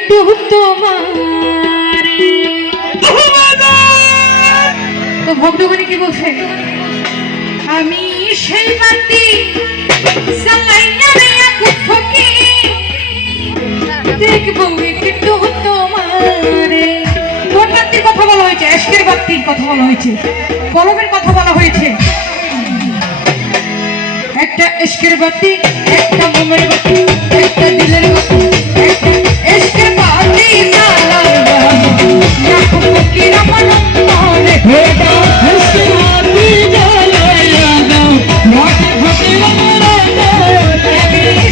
একটু তোমার। তো ভক্তগণী কি বলছে? আমি সেই বাতি জ্বালাইয়া রে আকুল ফকি, দেখবো একটু তোমারে। কোন বাতির কথা বলা হয়েছে? এশকের বাতির কথা বলা হয়েছে, কলমের কথা বলা হয়েছে। একটা এশকের বাতি, একটা মোমের বাতি, একটা দিলের বাতি, একটা এশকের বাতি জ্বালাইয়া আকুল ফকির আমার অন্তরে।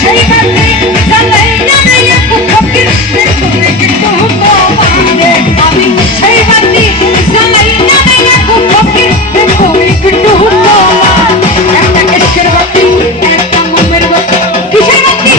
সেই বাতি জ্বালাইয়া রে আকুল ফকির, দেখবো একটু তোমারে। আমি সেই বাতি জ্বালাইয়া রে আকুল ফকির, দেখবো একটু তোমার। একটা এশকের বাতি, একটা মোমের বাতি, কিসের বাতি?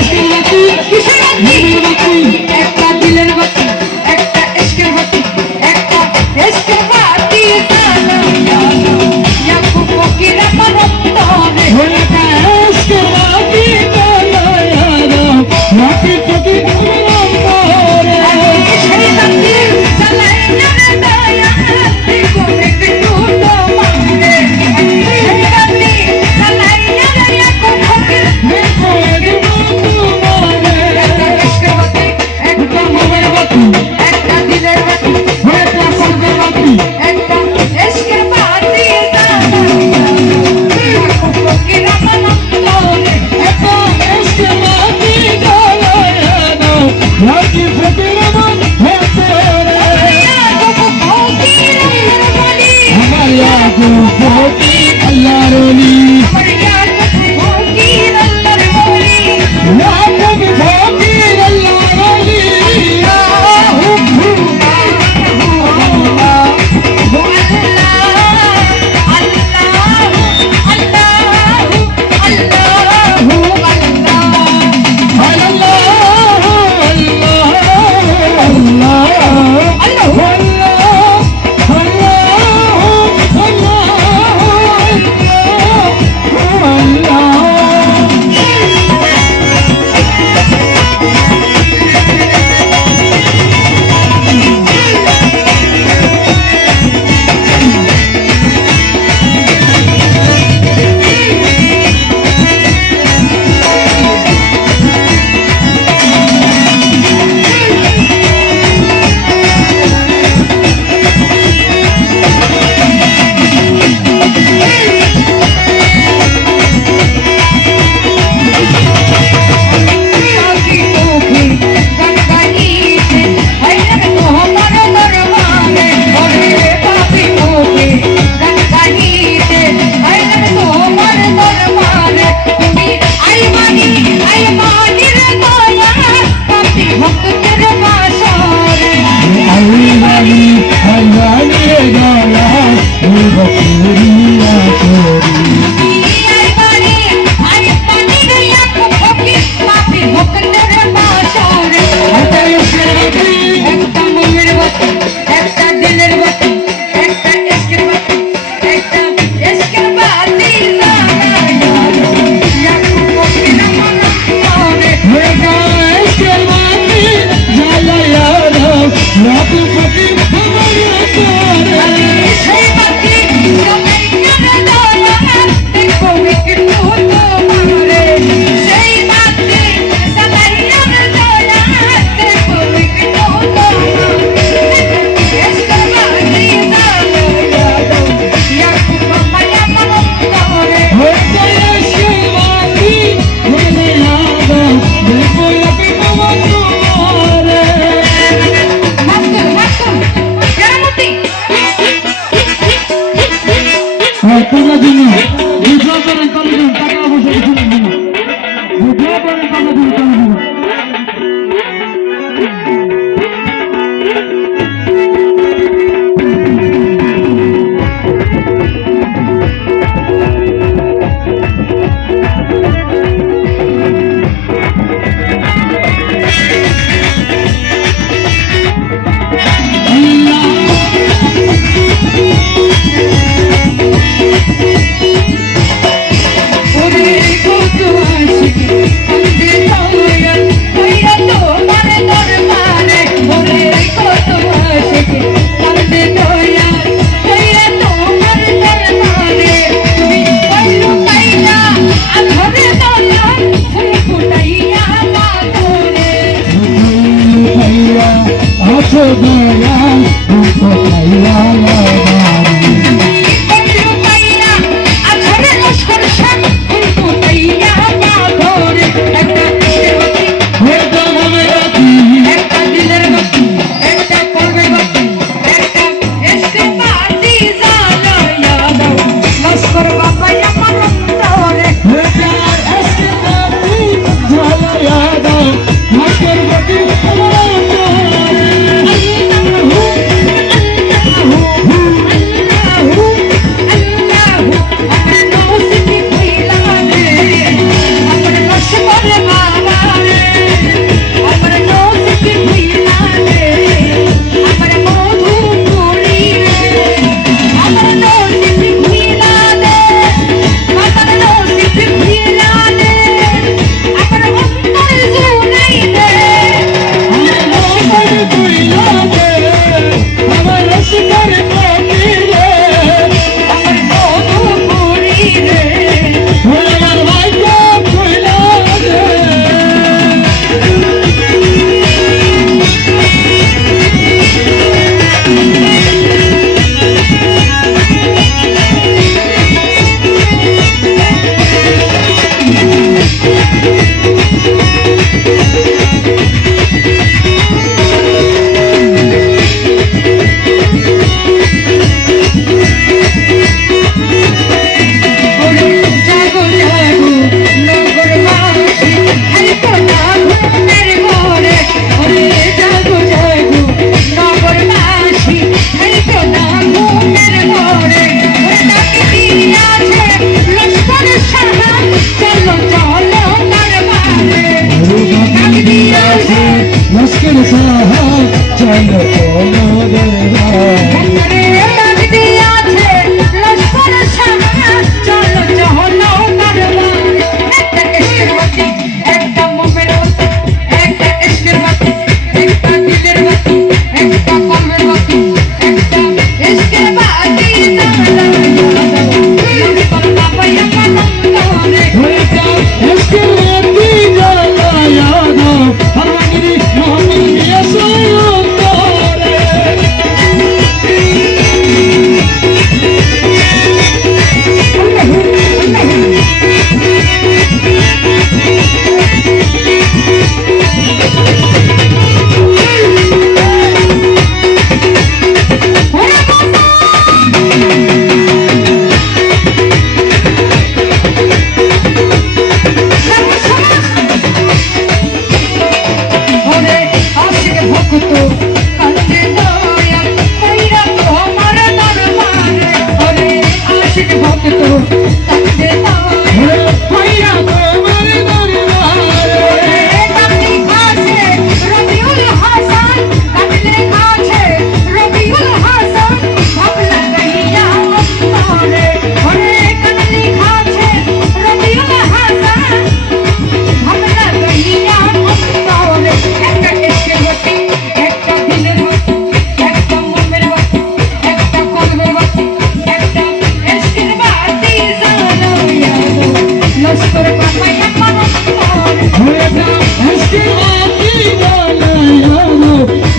আমায় একবার অন্তরে হয়ে যা আজকে আকি জানাইয়া গো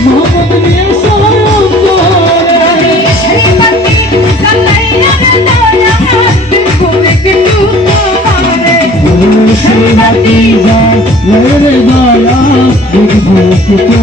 মোহাম্মদ নিয়ে সরন্তরে সেই বাতি জ্বালাইয়া রে দয়া দেখো একটু তোমারে সেই বাতি যা রে দয়া দেখবো কি তো